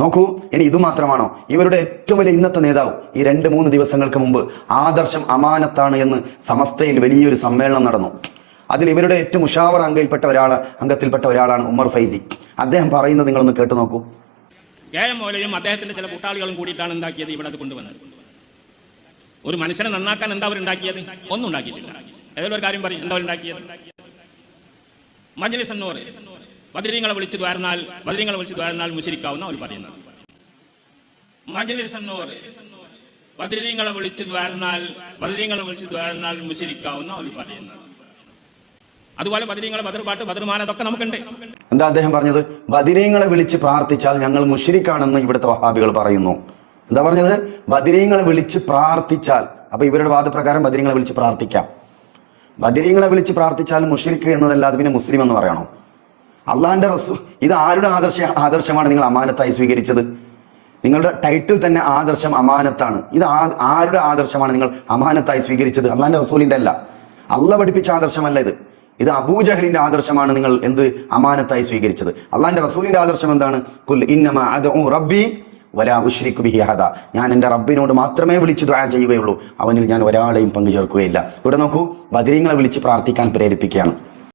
നോക്കൂ, ഇനി ഇത് മാത്രമാണോ? ഇവരുടെ ഏറ്റവും വലിയ ഇന്നത്തെ നേതാവ് ഈ 2-3 ദിവസങ്ങൾക്ക് മുമ്പ് ആദർശം അമാനത്താണ് എന്ന് സമസ്തയിൽ വലിയൊരു സമ്മേളനം നടന്നു. അതിൽ ഇവരുടെ ഏറ്റവും ഉഷാവർ അംഗത്തിൽപ്പെട്ട ഒരാളാണ് ഉമർ ഫൈസി. അദ്ദേഹം പറയുന്നത് നിങ്ങളൊന്ന് കേട്ടു നോക്കൂ. മൗലവിയും അദ്ദേഹത്തിന്റെ ചില കൂട്ടാളികളും കൂടിയിട്ടാണ് എന്താക്കിയത്, ഇവിടെ അത് കൊണ്ടുവന്നത്. ഒരു മനുഷ്യനെ നന്നാക്കാൻ എന്താ അവരുണ്ടാക്കിയത്? ഒന്നും ഉണ്ടാക്കിയിട്ടില്ല. ഏതൊരു ഒരു കാര്യം പറയും, എന്താ ഉണ്ടാക്കിയത്? മജ്ലിസ് അന്നൂർ ബദരീങ്ങളെ വിളിച്ചു ദ്വാരന്നാൽ മുശ്രിക്കാവുന്ന അവർ പറയുന്നത്. മജ്ലിസ് അന്നൂർ ബദരീങ്ങളെ വിളിച്ചു ദ്വാരന്നാൽ മുശ്രിക്കാവുന്ന അവർ പറയുന്നത്. അതുപോലെ ബദരീങ്ങളെ ബദർപാട്ട് ബദർമാല അതൊക്കെ നമുക്കുണ്ട്. എന്താ അദ്ദേഹം പറഞ്ഞത്? ബദരീങ്ങളെ വിളിച്ച് പ്രാർത്ഥിച്ചാൽ ഞങ്ങൾ മുശ്രിക്കാണെന്ന് ഇവിടുത്തെ വഹാബികൾ പറയുന്നു. എന്താ പറഞ്ഞത്? ബദരീങ്ങളെ വിളിച്ച് പ്രാർത്ഥിച്ചാൽ. അപ്പൊ ഇവരുടെ വാദപ്രകാരം ബദരീങ്ങളെ വിളിച്ച് പ്രാർത്ഥിക്കാം. ബദരീങ്ങളെ വിളിച്ച് പ്രാർത്ഥിച്ചാൽ മുശ്രിക്ക് എന്നതല്ലാതെ പിന്നെ മുസ്ലിം എന്ന് പറയണോ? അള്ളാന്റെ റസൂൽ, ഇത് ആരുടെ ആദർശമാണ് നിങ്ങൾ അമാനത്തായി സ്വീകരിച്ചത്? നിങ്ങളുടെ ടൈറ്റിൽ തന്നെ ആദർശം അമാനത്താണ്. ഇത് ആരുടെ ആദർശമാണ് നിങ്ങൾ അമാനത്തായി സ്വീകരിച്ചത്? അള്ളാന്റെ റസൂലിന്റെ അല്ല, അള്ള പഠിപ്പിച്ച ആദർശമല്ല ഇത്. ഇത് അബൂജഹലിന്റെ ആദർശമാണ് നിങ്ങൾ എന്ത് അമാനത്തായി സ്വീകരിച്ചത്. അള്ളാന്റെ റസൂലിന്റെ ആദർശം എന്താണ്? ഖുൽ ഇന്നമാ അദ്ഉ റബ്ബി വലാ ഉശ്രികു ബിഹി അഹദ. ഞാൻ എൻ്റെ റബ്ബിനോട് മാത്രമേ വിളിച്ചു ദുആ ചെയ്യുകയുള്ളൂ, അവനിൽ ഞാൻ ഒരാളെയും പങ്കു ചേർക്കുകയില്ല. ഇവിടെ നോക്കൂ, ബദരീങ്ങളെ വിളിച്ച് പ്രാർത്ഥിക്കാൻ പ്രേരിപ്പിക്കുകയാണ്.